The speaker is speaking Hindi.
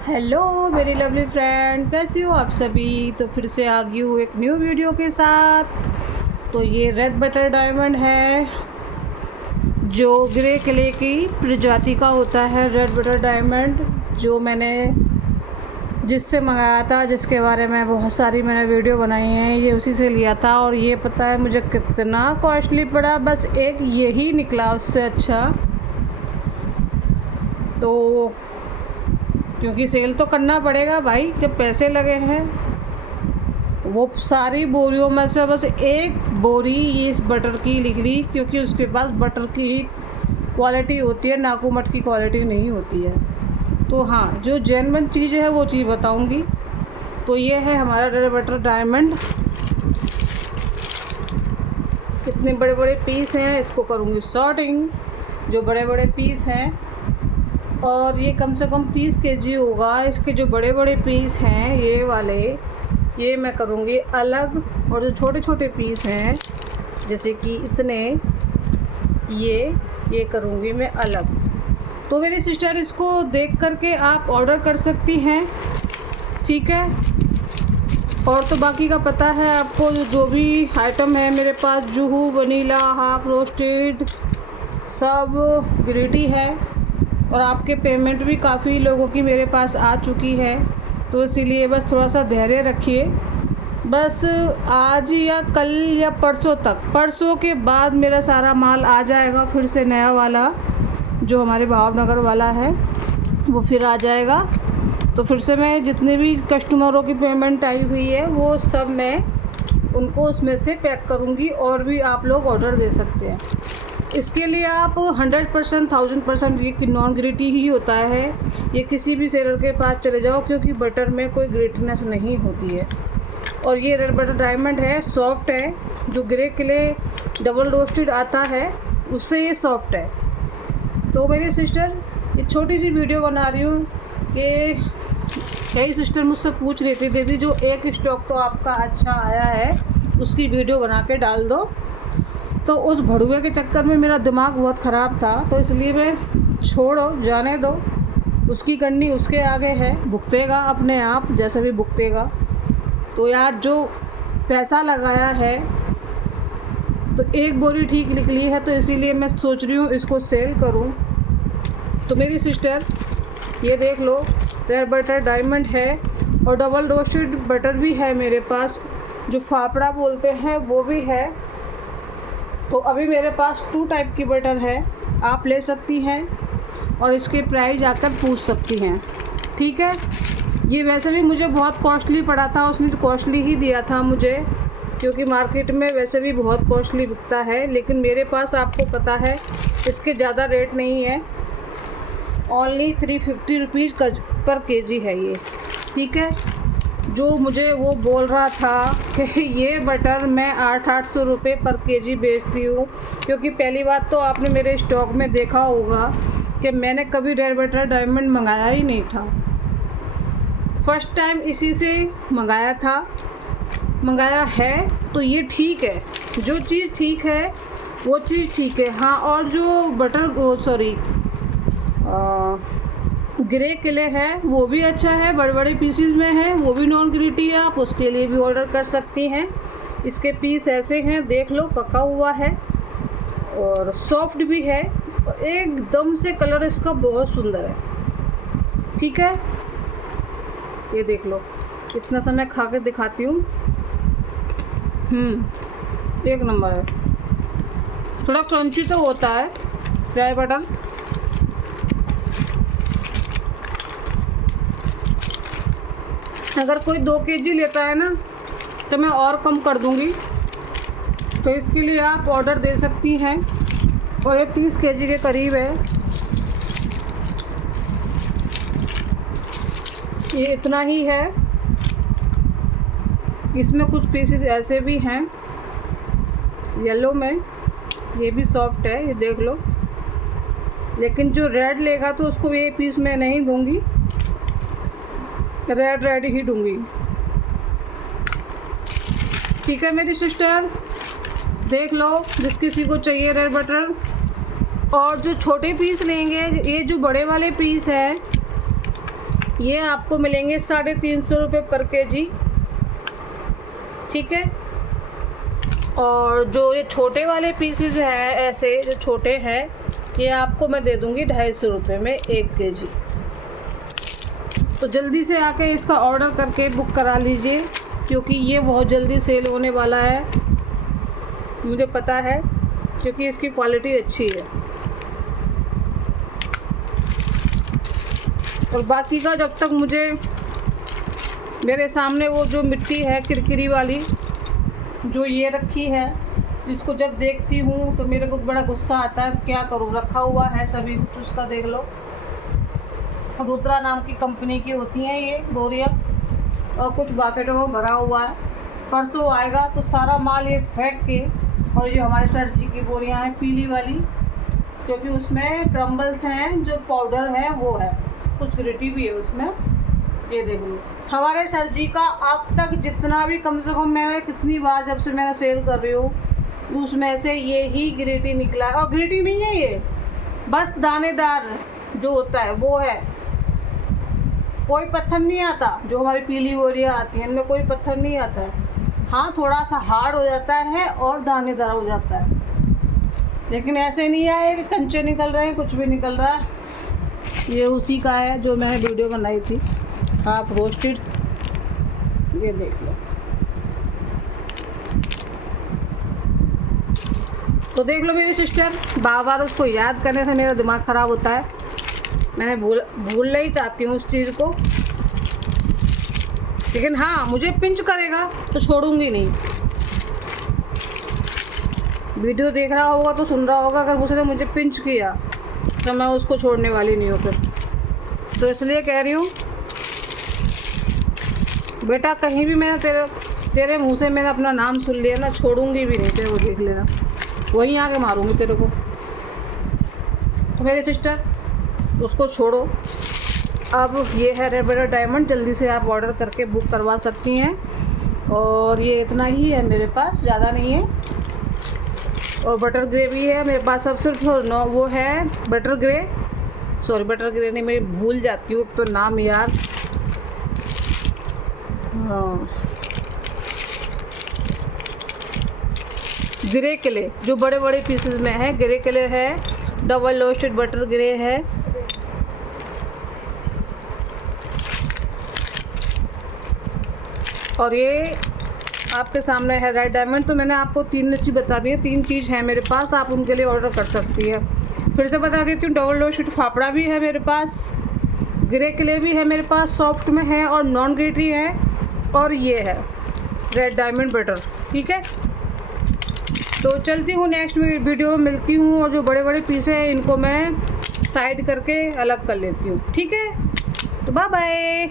हेलो मेरी लवली फ्रेंड, कैसी हो आप सभी। तो फिर से आ गई हूँ एक न्यू वीडियो के साथ। तो ये रेड बटर डायमंड है जो ग्रे क्ले की प्रजाति का होता है। रेड बटर डायमंड जो मैंने जिससे मंगाया था, जिसके बारे में बहुत सारी मैंने वीडियो बनाई हैं, ये उसी से लिया था। और ये पता है मुझे कितना कॉस्टली पड़ा, बस एक यही निकला उससे अच्छा। तो क्योंकि सेल तो करना पड़ेगा भाई, जब पैसे लगे हैं। वो सारी बोरियों में से बस एक बोरी इस बटर की निकली, क्योंकि उसके पास बटर की क्वालिटी होती है, नाकूमट की क्वालिटी नहीं होती है। तो हाँ, जो जेन्युइन चीज़ है वो चीज़ बताऊंगी। तो ये है हमारा रेड बटर डायमंड। कितने बड़े बड़े पीस हैं, इसको करूँगी सॉर्टिंग। जो बड़े बड़े पीस हैं, और ये कम से कम 30 केजी होगा। इसके जो बड़े बड़े पीस हैं ये वाले, ये मैं करूँगी अलग। और जो छोटे छोटे पीस हैं जैसे कि इतने, ये करूँगी मैं अलग। तो मेरी सिस्टर, इसको देख करके आप ऑर्डर कर सकती हैं, ठीक है। और तो बाकी का पता है आपको, जो भी आइटम है मेरे पास, जूहू, वनीला, हाफ रोस्टेड, सब ग्रेटी है। और आपके पेमेंट भी काफ़ी लोगों की मेरे पास आ चुकी है। तो इसीलिए बस थोड़ा सा धैर्य रखिए। बस आज या कल या परसों तक, परसों के बाद मेरा सारा माल आ जाएगा। फिर से नया वाला जो हमारे भावनगर वाला है वो फिर आ जाएगा। तो फिर से मैं जितने भी कस्टमरों की पेमेंट आई हुई है वो सब मैं उनको उसमें से पैक करूँगी। और भी आप लोग ऑर्डर दे सकते हैं। इसके लिए आप 100%, 1000% ये नॉन ग्रिटी ही होता है। ये किसी भी सेलर के पास चले जाओ, क्योंकि बटर में कोई ग्रिटीनेस नहीं होती है। और ये रेड बटर डायमंड है, सॉफ्ट है। जो ग्रे क्ले डबल रोस्टेड आता है उससे ये सॉफ्ट है। तो मेरी सिस्टर, ये छोटी सी वीडियो बना रही हूँ कि कई सिस्टर मुझसे पूछ रही थी, दीदी जो एक स्टॉक तो आपका अच्छा आया है उसकी वीडियो बना के डाल दो। तो उस भड़ुए के चक्कर में मेरा दिमाग बहुत ख़राब था, तो इसलिए मैं छोड़ो, जाने दो। उसकी करनी उसके आगे है, भुगतेगा अपने आप, जैसे भी भुगतेगा। तो यार, जो पैसा लगाया है तो एक बोरी ठीक निकली है, तो इसीलिए मैं सोच रही हूँ इसको सेल करूँ। तो मेरी सिस्टर, ये देख लो, रेड बटर डायमंड है। और डबल रोस्टेड बटर भी है मेरे पास, जो फाफड़ा बोलते हैं वो भी है। तो अभी मेरे पास 2 टाइप की बटर है, आप ले सकती हैं। और इसके प्राइस आकर पूछ सकती हैं, ठीक है। ये वैसे भी मुझे बहुत कॉस्टली पड़ा था, उसने तो कॉस्टली ही दिया था मुझे, क्योंकि मार्केट में वैसे भी बहुत कॉस्टली बिकता है। लेकिन मेरे पास, आपको पता है, इसके ज़्यादा रेट नहीं है। ओनली 350 रुपीज़ पर केजी है ये, ठीक है। जो मुझे वो बोल रहा था कि ये बटर मैं 800 रुपये पर केजी बेचती हूँ, क्योंकि पहली बात तो आपने मेरे स्टॉक में देखा होगा कि मैंने कभी रेड बटर डायमंड मंगाया ही नहीं था। फर्स्ट टाइम इसी से मंगाया है। तो ये ठीक है, जो चीज़ ठीक है वो चीज़ ठीक है। हाँ, और जो ग्रे क्ले है वो भी अच्छा है, बड़े बड़े पीसीज में है, वो भी नॉन ग्रिटी है। आप उसके लिए भी ऑर्डर कर सकती हैं। इसके पीस ऐसे हैं, देख लो, पका हुआ है और सॉफ्ट भी है। और एकदम से कलर इसका बहुत सुंदर है, ठीक है। ये देख लो, इतना सा मैं खा के दिखाती हूँ। एक नंबर है। थोड़ा क्रंची तो होता है ड्राई बटर। अगर कोई 2 केजी लेता है ना, तो मैं और कम कर दूंगी। तो इसके लिए आप ऑर्डर दे सकती हैं। और ये 30 केजी के करीब है। ये इतना ही है। इसमें कुछ पीसेस ऐसे भी हैं येलो में, ये भी सॉफ्ट है, ये देख लो। लेकिन जो रेड लेगा तो उसको ये पीस मैं नहीं दूंगी, रेड ही दूंगी, ठीक है मेरी सिस्टर। देख लो, जिस किसी को चाहिए रेड बटर। और जो छोटे पीस लेंगे, ये जो बड़े वाले पीस है ये आपको मिलेंगे 350 रुपये पर केजी, ठीक है। और जो ये छोटे वाले पीसेस हैं, ऐसे जो छोटे हैं, ये आपको मैं दे दूँगी 250 रुपये में 1 केजी। तो जल्दी से आके इसका ऑर्डर करके बुक करा लीजिए, क्योंकि ये बहुत जल्दी सेल होने वाला है, मुझे पता है, क्योंकि इसकी क्वालिटी अच्छी है। और बाकी का जब तक मुझे मेरे सामने वो जो मिट्टी है किरकिरी वाली जो ये रखी है, इसको जब देखती हूँ तो मेरे को बड़ा गुस्सा आता है। क्या करूँ, रखा हुआ है सभी कुछ, उसका देख लो। रुद्रा नाम की कंपनी की होती हैं ये बोरियाँ, और कुछ बाकेटों में भरा हुआ है। परसों आएगा तो सारा माल ये फेंक के, और ये हमारे सर जी की बोरियाँ हैं पीली वाली, क्योंकि उसमें क्रम्बल्स हैं, जो पाउडर है वो है, कुछ ग्रिटी भी है उसमें, ये देख लो। हमारे सर जी का अब तक जितना भी, कम से कम मैंने कितनी बार जब से मैं सेल कर रही हूँ, उसमें से ये ही ग्रिटी निकला है। और ग्रिटी नहीं है ये, बस दानेदार जो होता है वो है, कोई पत्थर नहीं आता। जो हमारी पीली बोरियाँ आती हैं इनमें कोई पत्थर नहीं आता है। हाँ, थोड़ा सा हार्ड हो जाता है और दानेदार हो जाता है, लेकिन ऐसे नहीं है कि कंचे निकल रहे हैं, कुछ भी निकल रहा है। ये उसी का है जो मैंने वीडियो बनाई थी, आप रोस्टेड, ये देख लो। तो देख लो मेरी सिस्टर, बार बार उसको याद करने से मेरा दिमाग ख़राब होता है। मैंने भूलना ही चाहती हूँ उस चीज़ को, लेकिन हाँ, मुझे पिंच करेगा तो छोड़ूंगी नहीं। वीडियो देख रहा होगा तो सुन रहा होगा, अगर उसने मुझे पिंच किया तो मैं उसको छोड़ने वाली नहीं हूँ फिर। तो इसलिए कह रही हूँ बेटा, कहीं भी मैंने तेरे मुंह से मैंने अपना नाम सुन लिया ना, छोड़ूंगी भी नहीं तेरे को, देख लेना, वहीं आके मारूंगी तेरे को। तो मेरी सिस्टर, उसको छोड़ो। अब ये है रेड बटर डायमंड, जल्दी से आप ऑर्डर करके बुक करवा सकती हैं। और ये इतना ही है मेरे पास, ज़्यादा नहीं है। और बटर ग्रे भी है मेरे पास, सब सिर्फ वो है butter grey, sorry butter grey नहीं, मैं भूल जाती हूँ तो नाम यार। हाँ, ग्रे किले जो बड़े बड़े पीसेस में है, ग्रे किले है, डबल रोस्टेड बटर ग्रे है। और ये आपके सामने है रेड डायमंड। तो मैंने आपको 3 चीज़ बता दी है, 3 चीज़ है मेरे पास, आप उनके लिए ऑर्डर कर सकती है। फिर से बता देती हूँ, डबल रोस्टेड फाफड़ा भी है मेरे पास, ग्रे किले भी है मेरे पास, सॉफ्ट में है और नॉन ग्लिटरी है, और ये है रेड डायमंड बटर, ठीक है। तो चलती हूँ, नेक्स्ट वीडियो में मिलती हूँ। और जो बड़े बड़े पीसे हैं इनको मैं साइड करके अलग कर लेती हूँ, ठीक है। तो बाय बाय।